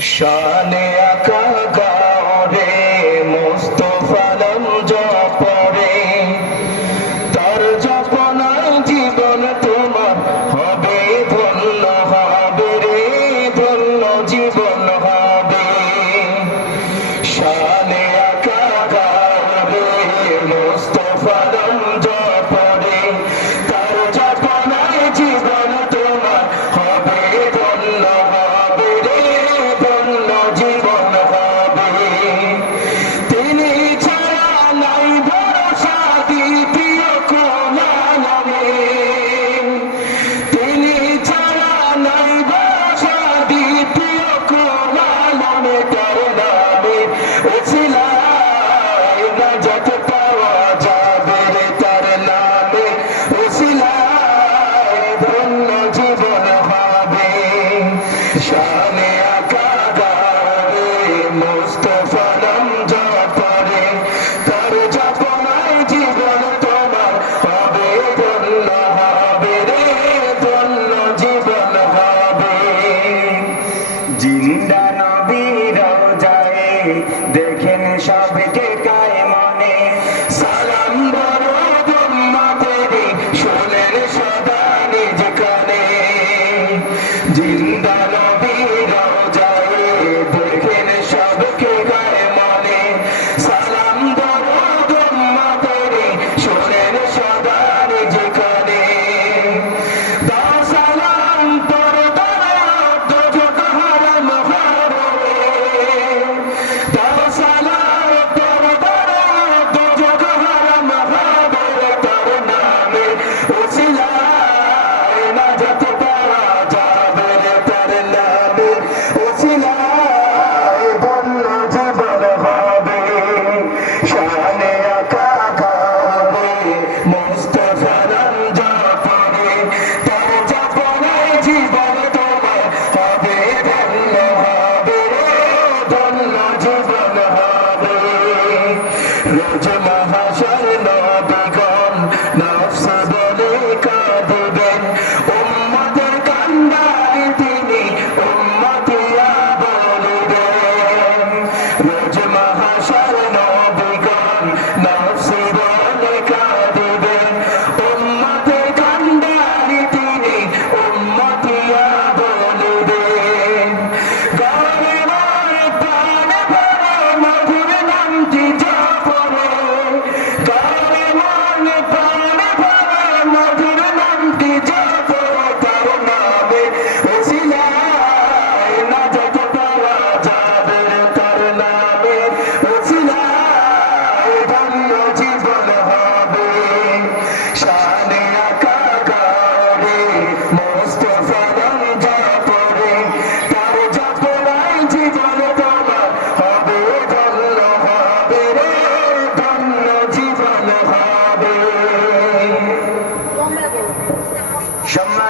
শানে আকাশ পেয়েছিলাম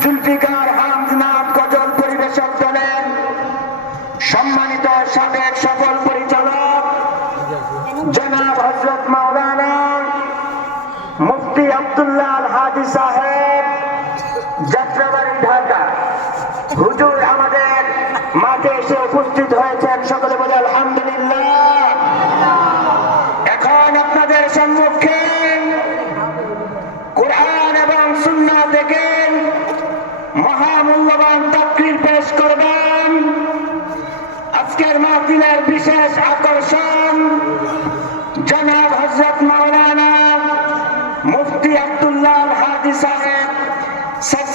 জুলফিকার হামনাথ গজল পরিবেশক দলের সম্মানিত সাবেক সফল পরিচালক জনাব হজরত মাওলানা মুফতি আবদুল্লাহ হাজি সাহেব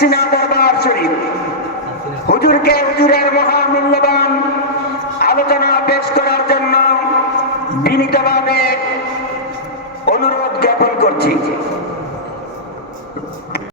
হাসিনা দরবার শরীফ। হুজুরকে হুজুরের মহামূল্যবান আলোচনা পেশ করার জন্য বিনীতভাবে অনুরোধ জ্ঞাপন করছি।